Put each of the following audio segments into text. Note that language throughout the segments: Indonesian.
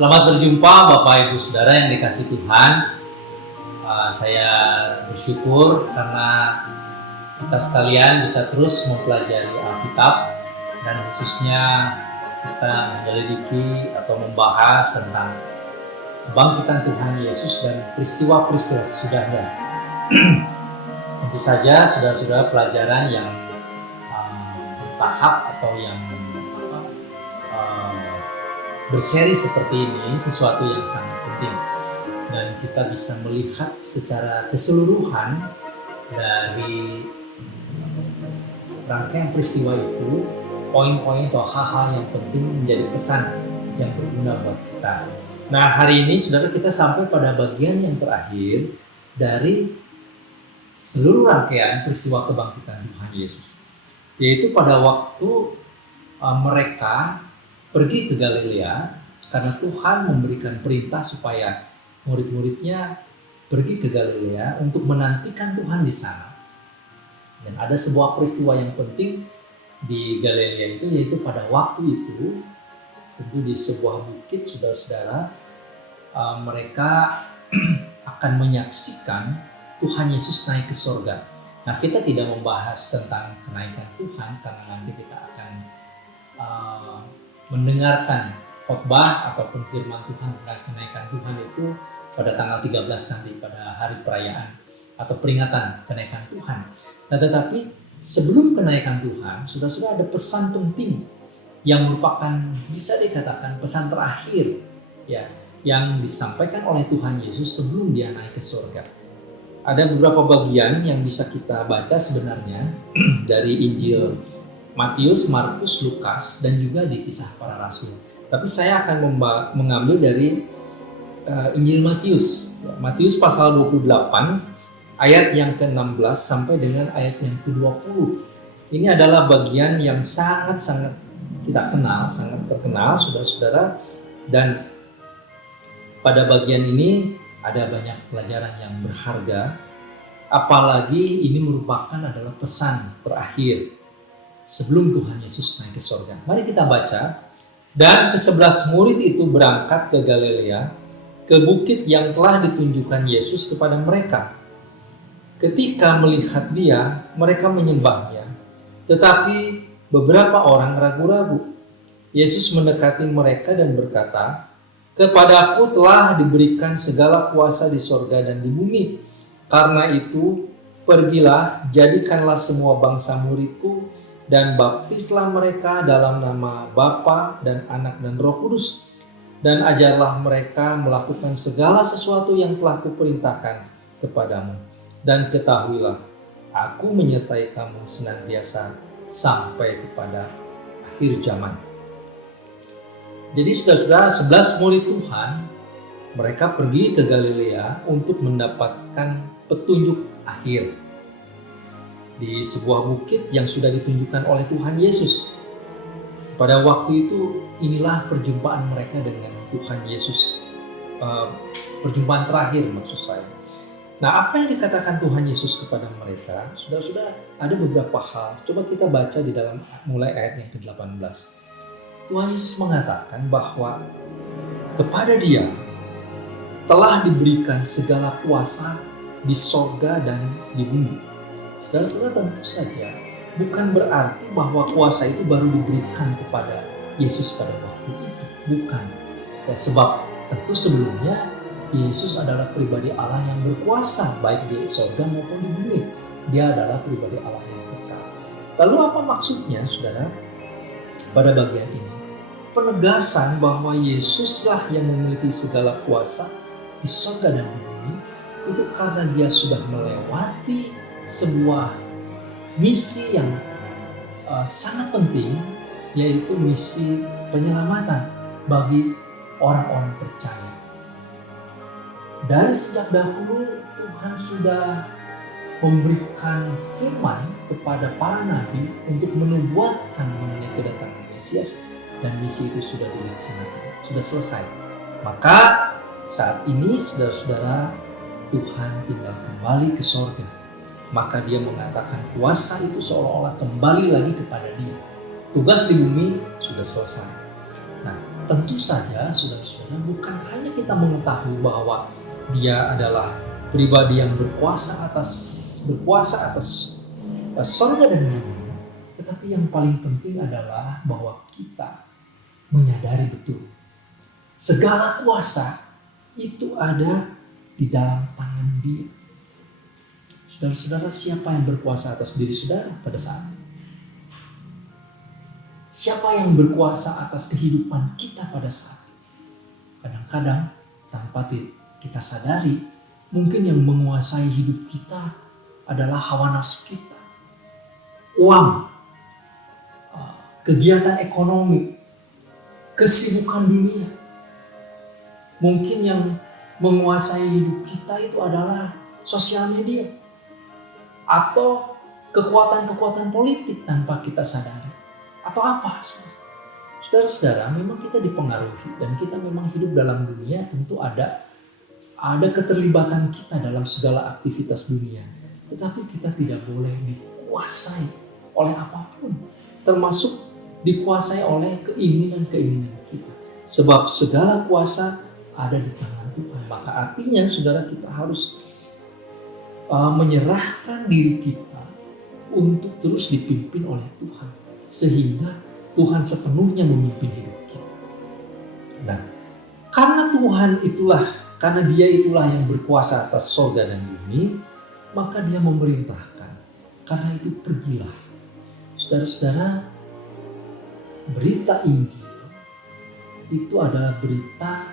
Selamat berjumpa Bapak Ibu Saudara yang dikasihi Tuhan. Saya bersyukur karena kita sekalian bisa terus mempelajari Alkitab dan khususnya kita menyelidiki atau membahas tentang kebangkitan Tuhan Yesus dan peristiwa-peristiwa sesudahnya. Tentu saja saudara-saudara pelajaran yang bertahap atau yang berseri seperti ini sesuatu yang sangat penting dan kita bisa melihat secara keseluruhan dari rangkaian peristiwa itu poin-poin atau hal-hal yang penting menjadi pesan yang berguna buat kita. Nah, hari ini saudara kita sampai pada bagian yang terakhir dari seluruh rangkaian peristiwa kebangkitan Tuhan Yesus, yaitu pada waktu mereka pergi ke Galilea karena Tuhan memberikan perintah supaya murid-muridnya pergi ke Galilea untuk menantikan Tuhan di sana. Dan ada sebuah peristiwa yang penting di Galilea itu, yaitu pada waktu itu tentu di sebuah bukit, saudara-saudara, mereka akan menyaksikan Tuhan Yesus naik ke surga. Nah, kita tidak membahas tentang kenaikan Tuhan karena nanti kita akan mendengarkan khotbah ataupun firman Tuhan tentang kenaikan Tuhan itu pada tanggal 13 nanti pada hari perayaan atau peringatan kenaikan Tuhan. Nah, tetapi sebelum kenaikan Tuhan, sudah ada pesan penting yang merupakan bisa dikatakan pesan terakhir ya, yang disampaikan oleh Tuhan Yesus sebelum dia naik ke surga. Ada beberapa bagian yang bisa kita baca sebenarnya dari Injil Matius, Markus, Lukas, dan juga di Kisah Para Rasul. Tapi saya akan mengambil dari Injil Matius. Matius pasal 28, ayat yang ke-16 sampai dengan ayat yang ke-20. Ini adalah bagian yang sangat-sangat kita kenal, sangat terkenal, saudara-saudara. Dan pada bagian ini ada banyak pelajaran yang berharga. Apalagi ini merupakan adalah pesan terakhir sebelum Tuhan Yesus naik ke surga. Mari kita baca. Dan ke-11 murid itu berangkat ke Galilea, ke bukit yang telah ditunjukkan Yesus kepada mereka. Ketika melihat dia, mereka menyembahnya. Tetapi beberapa orang ragu-ragu. Yesus mendekati mereka dan berkata, "Kepadaku telah diberikan segala kuasa di surga dan di bumi. Karena itu, pergilah, jadikanlah semua bangsa muridku, dan baptislah mereka dalam nama Bapa dan Anak dan Roh Kudus, dan ajarlah mereka melakukan segala sesuatu yang telah kuperintahkan kepadamu. Dan ketahuilah, aku menyertai kamu senantiasa sampai kepada akhir zaman." Jadi saudara-saudara, 11 murid Tuhan, mereka pergi ke Galilea untuk mendapatkan petunjuk akhir di sebuah bukit yang sudah ditunjukkan oleh Tuhan Yesus. Pada waktu itu, inilah perjumpaan mereka dengan Tuhan Yesus. Perjumpaan terakhir maksud saya. Nah, apa yang dikatakan Tuhan Yesus kepada mereka? Sudah ada beberapa hal. Coba kita baca di dalam mulai ayat yang ke-18. Tuhan Yesus mengatakan bahwa kepada dia telah diberikan segala kuasa di sorga dan di bumi. Dan saudara, tentu saja bukan berarti bahwa kuasa itu baru diberikan kepada Yesus pada waktu itu. Bukan. Ya, sebab tentu sebelumnya Yesus adalah pribadi Allah yang berkuasa baik di surga maupun di bumi. Dia adalah pribadi Allah yang kekal. Lalu apa maksudnya, saudara? Pada bagian ini, penegasan bahwa Yesuslah yang memiliki segala kuasa di surga dan di bumi itu karena dia sudah melewati sebuah misi yang sangat penting, yaitu misi penyelamatan bagi orang-orang percaya. Dari sejak dahulu Tuhan sudah memberikan firman kepada para nabi untuk menubuatkan mengenai kedatangan Mesias, dan misi itu sudah dilaksanakan, sudah selesai. Maka saat ini saudara-saudara, Tuhan tinggal kembali ke surga. Maka dia mengatakan kuasa itu seolah-olah kembali lagi kepada dia. Tugas di bumi sudah selesai. Nah, tentu saja saudara-saudara, bukan hanya kita mengetahui bahwa dia adalah pribadi yang berkuasa atas surga dan bumi, tetapi yang paling penting adalah bahwa kita menyadari betul segala kuasa itu ada di dalam tangan Dia. Saudara-saudara, siapa yang berkuasa atas diri saudara pada saat ini? Siapa yang berkuasa atas kehidupan kita pada saat ini? Kadang-kadang tanpa kita sadari, mungkin yang menguasai hidup kita adalah hawa nafsu kita, uang, kegiatan ekonomi, kesibukan dunia. Mungkin yang menguasai hidup kita itu adalah sosial media atau kekuatan-kekuatan politik tanpa kita sadari. Atau apa? Saudara-saudara, memang kita dipengaruhi dan kita memang hidup dalam dunia, tentu ada keterlibatan kita dalam segala aktivitas dunia. Tetapi kita tidak boleh dikuasai oleh apapun, termasuk dikuasai oleh keinginan-keinginan kita. Sebab segala kuasa ada di tangan Tuhan. Maka artinya saudara, kita harus menyerahkan diri kita untuk terus dipimpin oleh Tuhan, sehingga Tuhan sepenuhnya memimpin hidup kita. Nah, karena Dia itulah yang berkuasa atas surga dan bumi, maka Dia memerintahkan. Karena itu pergilah. Saudara-saudara, berita Injil itu adalah berita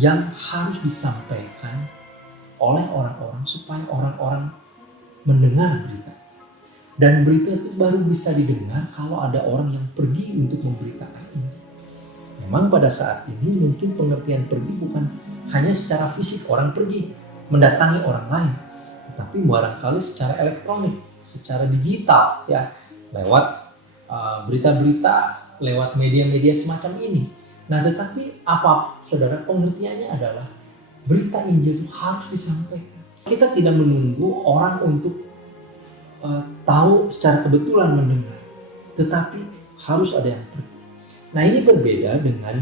yang harus disampaikan oleh orang-orang supaya orang-orang mendengar berita. Dan berita itu baru bisa didengar kalau ada orang yang pergi untuk memberitakan Injil. Memang pada saat ini mungkin pengertian pergi bukan hanya secara fisik orang pergi mendatangi orang lain, tetapi barangkali secara elektronik, secara digital, ya, lewat berita-berita, lewat media-media semacam ini. Nah, tetapi apa, saudara, pengertiannya adalah berita Injil itu harus disampaikan. Kita tidak menunggu orang untuk tahu secara kebetulan mendengar, tetapi harus ada yang pergi. Nah, ini berbeda dengan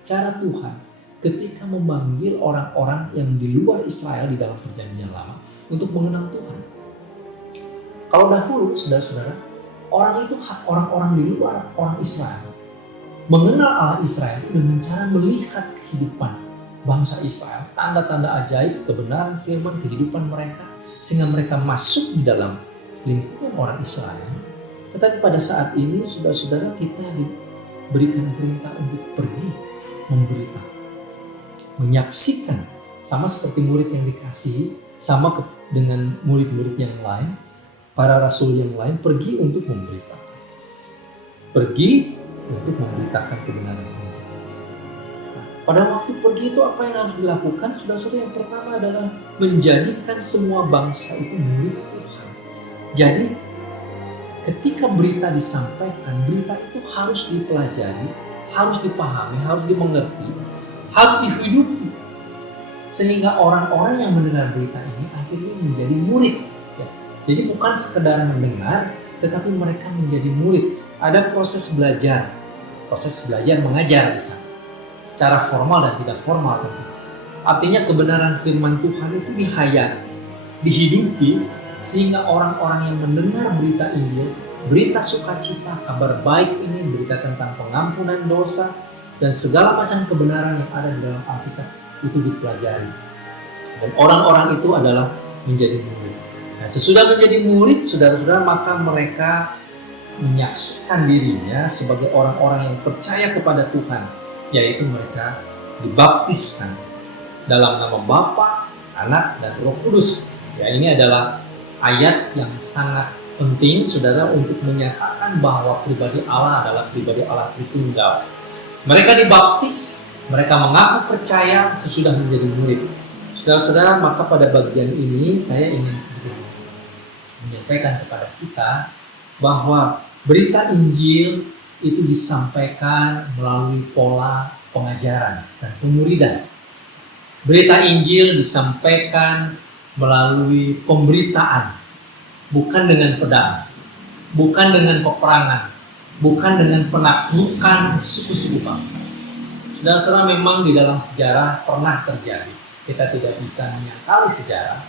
cara Tuhan ketika memanggil orang-orang yang di luar Israel di dalam perjanjian lama untuk mengenal Tuhan. Kalau dahulu, saudara-saudara, orang-orang di luar orang Israel mengenal Allah Israel dengan cara melihat kehidupan bangsa Israel, tanda-tanda ajaib, kebenaran firman, kehidupan mereka, sehingga mereka masuk di dalam lingkungan orang Israel. Tetapi pada saat ini, saudara-saudara, kita diberikan perintah untuk pergi memberitakan, menyaksikan, sama seperti murid yang dikasihi, sama dengan murid-murid yang lain, para rasul yang lain, pergi untuk memberitakan, pergi untuk memberitakan kebenaran Injil. Pada waktu pergi itu apa yang harus dilakukan? Saudara-saudara, yang pertama adalah menjadikan semua bangsa itu murid Tuhan. Jadi ketika berita disampaikan, berita itu harus dipelajari, harus dipahami, harus dimengerti, harus dihidupi, sehingga orang-orang yang mendengar berita ini akhirnya menjadi murid. Ya. Jadi bukan sekedar mendengar, tetapi mereka menjadi murid. Ada proses belajar mengajar di sana, secara formal dan tidak formal tentu. Artinya kebenaran firman Tuhan itu dihayati, dihidupi, sehingga orang-orang yang mendengar berita Injil, berita sukacita, kabar baik ini, berita tentang pengampunan dosa, dan segala macam kebenaran yang ada di dalam Alkitab itu dipelajari. Dan orang-orang itu adalah menjadi murid. Nah, sesudah menjadi murid, saudara-saudara, maka mereka menyaksikan dirinya sebagai orang-orang yang percaya kepada Tuhan, yaitu mereka dibaptiskan dalam nama Bapa, Anak, dan Roh Kudus. Ya, ini adalah ayat yang sangat penting, saudara, untuk menyatakan bahwa pribadi Allah adalah pribadi Allah Tritunggal. Mereka dibaptis, mereka mengaku percaya sesudah menjadi murid. Saudara-saudara, maka pada bagian ini saya ingin sedikit menyampaikan kepada kita bahwa berita Injil itu disampaikan melalui pola pengajaran dan pemuridan. Berita Injil disampaikan melalui pemberitaan, bukan dengan pedang, bukan dengan peperangan, bukan dengan penaklukan suku-suku bangsa. Saudara-saudara, memang di dalam sejarah pernah terjadi. Kita tidak bisa menyangkali sejarah.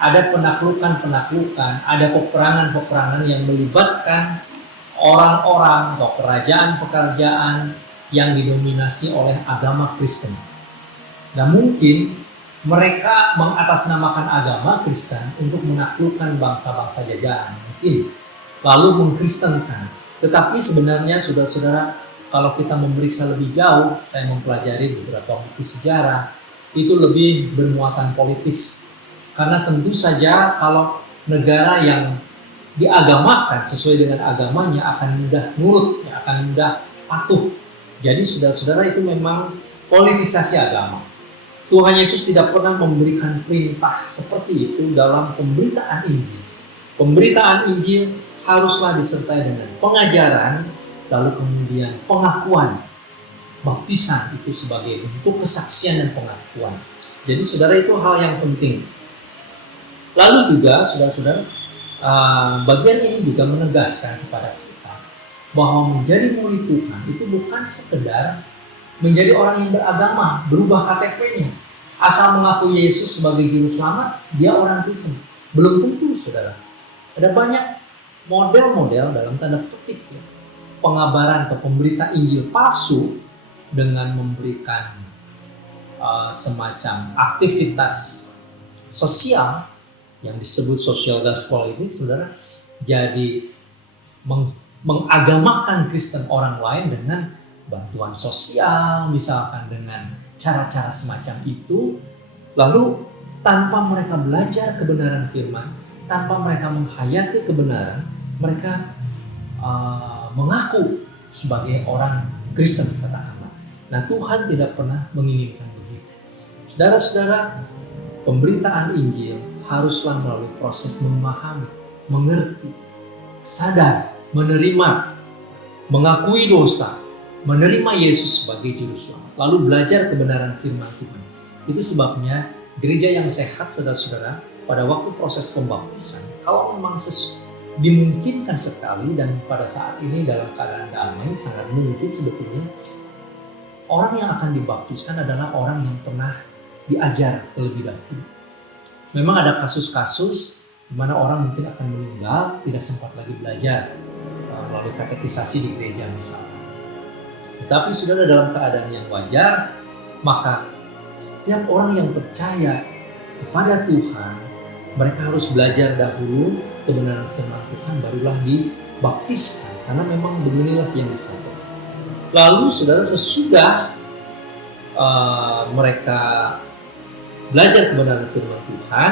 Ada penaklukan-penaklukan, ada peperangan-peperangan yang melibatkan orang-orang atau kerajaan-pekerjaan yang didominasi oleh agama Kristen. Nah, mungkin mereka mengatasnamakan agama Kristen untuk menaklukkan bangsa-bangsa jajahan, mungkin lalu mengkristenkan. Tetapi sebenarnya saudara-saudara, kalau kita memeriksa lebih jauh, saya mempelajari beberapa buku sejarah, itu lebih bermuatan politis. Karena tentu saja kalau negara yang diagamakan sesuai dengan agamanya akan mudah nurut, akan mudah patuh. Jadi saudara-saudara, itu memang politisasi agama. Tuhan Yesus tidak pernah memberikan perintah seperti itu dalam pemberitaan Injil. Pemberitaan Injil haruslah disertai dengan pengajaran, lalu kemudian pengakuan. Baptisan itu sebagai bentuk kesaksian dan pengakuan. Jadi saudara, itu hal yang penting. Lalu juga saudara-saudara, bagian ini juga menegaskan kepada kita bahwa menjadi murid Tuhan itu bukan sekedar menjadi orang yang beragama, berubah KTP-nya, asal mengaku Yesus sebagai juru selamat, dia orang Kristen. Belum tentu, saudara. Ada banyak model-model dalam tanda petik ya, pengabaran atau pemberita Injil palsu dengan memberikan semacam aktivitas sosial yang disebut social gospel ini, saudara, jadi mengagamakan Kristen orang lain dengan bantuan sosial, misalkan dengan cara-cara semacam itu, lalu tanpa mereka belajar kebenaran firman, tanpa mereka menghayati kebenaran, mereka mengaku sebagai orang Kristen, katakanlah. Nah, Tuhan tidak pernah menginginkan begitu. Saudara-saudara, pemberitaan Injil haruslah melalui proses memahami, mengerti, sadar, menerima, mengakui dosa, menerima Yesus sebagai juru selamat, lalu belajar kebenaran firman Tuhan. Itu sebabnya gereja yang sehat, saudara-saudara, pada waktu proses pembaptisan, kalau memang dimungkinkan sekali dan pada saat ini dalam keadaan damai, sangat mungkin sebetulnya orang yang akan dibaptiskan adalah orang yang pernah diajar terlebih dahulu. Memang ada kasus-kasus di mana orang mungkin akan meninggal, tidak sempat lagi belajar melalui katekisasi di gereja misalnya. Tetapi sudah dalam keadaan yang wajar, maka setiap orang yang percaya kepada Tuhan, mereka harus belajar dahulu kebenaran firman Tuhan, barulah dibaptiskan, karena memang beginilah yang disampaikan. Lalu saudara, sesudah mereka belajar kebenaran firman Tuhan,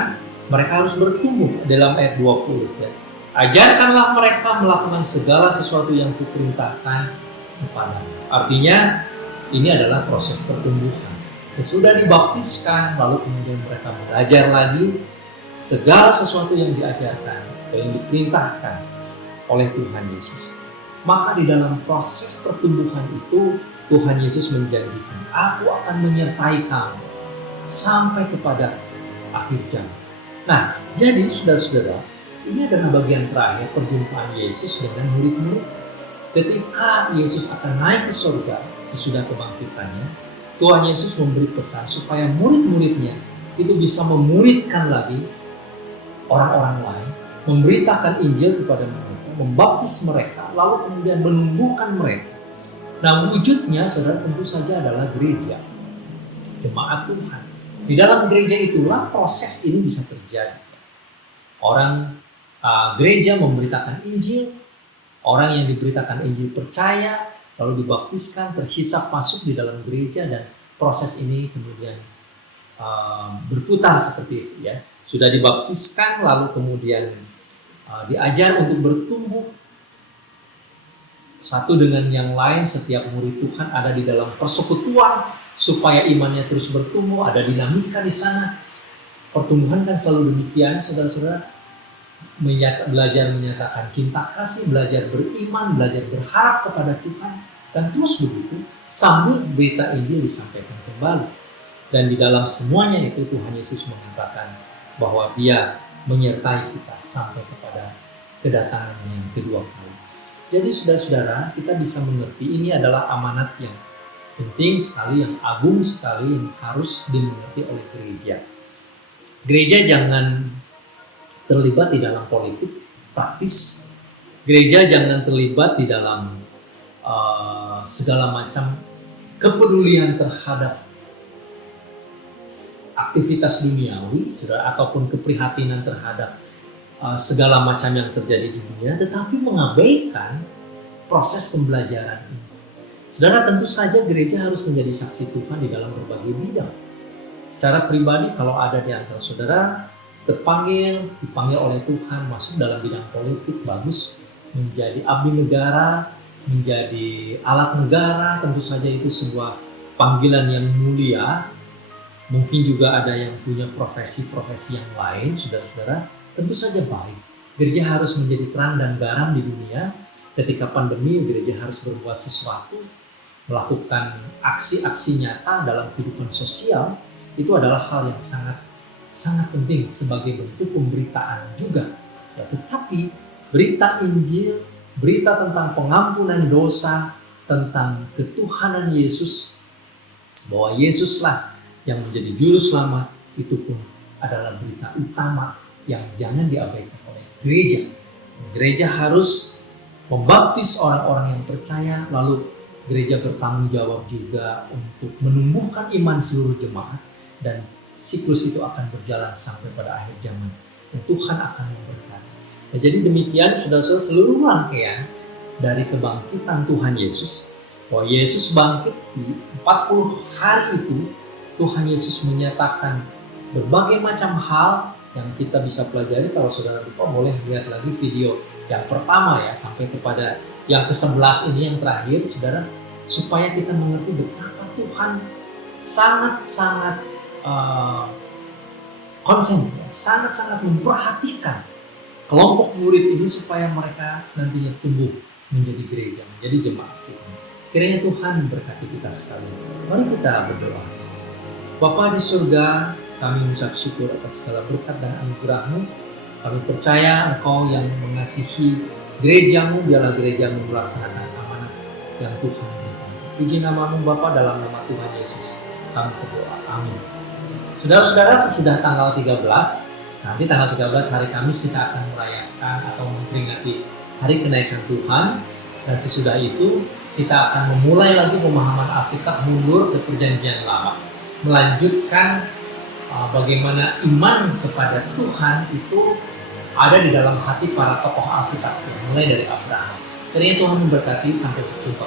mereka harus bertumbuh dalam ayat 20 ya. Ajarkanlah mereka melakukan segala sesuatu yang kuperintahkan kepadamu. Artinya ini adalah proses pertumbuhan. Sesudah dibaptiskan, lalu kemudian mereka belajar lagi segala sesuatu yang diajarkan atau yang diperintahkan oleh Tuhan Yesus. Maka di dalam proses pertumbuhan itu Tuhan Yesus menjanjikan, aku akan menyertai kamu sampai kepada akhir zaman. Nah, jadi saudara-saudara, ini adalah bagian terakhir perjumpaan Yesus dengan murid-murid. Ketika Yesus akan naik ke surga sesudah kebangkitannya, Tuhan Yesus memberi pesan supaya murid-muridnya itu bisa memuridkan lagi orang-orang lain, memberitakan Injil kepada mereka, membaptis mereka, lalu kemudian menumbuhkan mereka. Nah, wujudnya saudara tentu saja adalah gereja, jemaat Tuhan. Di dalam gereja itulah proses ini bisa terjadi. Orang gereja memberitakan Injil, orang yang diberitakan Injil percaya, lalu dibaptiskan, terhisap masuk di dalam gereja, dan proses ini kemudian berputar seperti itu ya. Sudah dibaptiskan, lalu kemudian diajar untuk bertumbuh satu dengan yang lain. Setiap murid Tuhan ada di dalam persekutuan supaya imannya terus bertumbuh, ada dinamika di sana. Pertumbuhan kan selalu demikian, saudara-saudara. Belajar menyatakan cinta kasih, belajar beriman, belajar berharap kepada Tuhan, dan terus begitu sambil berita Injil disampaikan kembali. Dan di dalam semuanya itu Tuhan Yesus mengatakan bahwa Dia menyertai kita sampai kepada kedatangan yang kedua kali. Jadi saudara-saudara, kita bisa mengerti ini adalah amanat yang penting sekali, yang agung sekali, yang harus dimengerti oleh gereja. Gereja jangan terlibat di dalam politik praktis. Gereja jangan terlibat di dalam segala macam kepedulian terhadap aktivitas duniawi, saudara, ataupun keprihatinan terhadap segala macam yang terjadi di dunia, tetapi mengabaikan proses pembelajaran ini. Saudara, tentu saja gereja harus menjadi saksi Tuhan di dalam berbagai bidang. Secara pribadi, kalau ada di antara saudara dipanggil oleh Tuhan masuk dalam bidang politik, bagus. Menjadi abdi negara, menjadi alat negara, tentu saja itu sebuah panggilan yang mulia. Mungkin juga ada yang punya profesi-profesi yang lain, saudara-saudara, tentu saja baik. Gereja harus menjadi terang dan garam di dunia. Ketika pandemi, gereja harus berbuat sesuatu, melakukan aksi-aksi nyata dalam kehidupan sosial. Itu adalah hal yang sangat penting sebagai bentuk pemberitaan juga. Ya, tetapi berita Injil, berita tentang pengampunan dosa, tentang ketuhanan Yesus, bahwa Yesuslah yang menjadi juru selamat, itu pun adalah berita utama yang jangan diabaikan oleh gereja. Gereja harus membaptis orang-orang yang percaya, lalu gereja bertanggung jawab juga untuk menumbuhkan iman seluruh jemaat, dan siklus itu akan berjalan sampai pada akhir zaman, dan Tuhan akan memberkati. Nah, jadi demikian saudara-saudara seluruh rangkaian dari kebangkitan Tuhan Yesus, bahwa Yesus bangkit di 40 hari itu. Tuhan Yesus menyatakan berbagai macam hal yang kita bisa pelajari. Kalau saudara lupa, boleh lihat lagi video yang pertama ya, sampai kepada yang ke-11 ini yang terakhir, saudara, supaya kita mengerti betapa Tuhan sangat-sangat konsen, sangat-sangat memperhatikan kelompok murid ini supaya mereka nantinya tumbuh menjadi gereja, menjadi jemaat Tuhan. Kiranya Tuhan memberkati kita sekalian. Mari kita berdoa. Bapa di surga, kami mengucap syukur atas segala berkat dan anugerah-Mu. Kami percaya Engkau yang mengasihi gereja-Mu, biarlah gereja-Mu melaksanakan amanat yang Tuhan berikan. Puji nama-Mu Bapa, dalam nama Tuhan Yesus kami berdoa. Amin. Saudara-saudara, sesudah tanggal 13, nanti tanggal 13 hari Kamis kita akan merayakan atau memperingati hari kenaikan Tuhan. Dan sesudah itu kita akan memulai lagi pemahaman Alkitab, mundur ke perjanjian lama, melanjutkan bagaimana iman kepada Tuhan itu ada di dalam hati para tokoh Alkitab, mulai dari Abraham. Kiranya Tuhan memberkati, sampai berjumpa.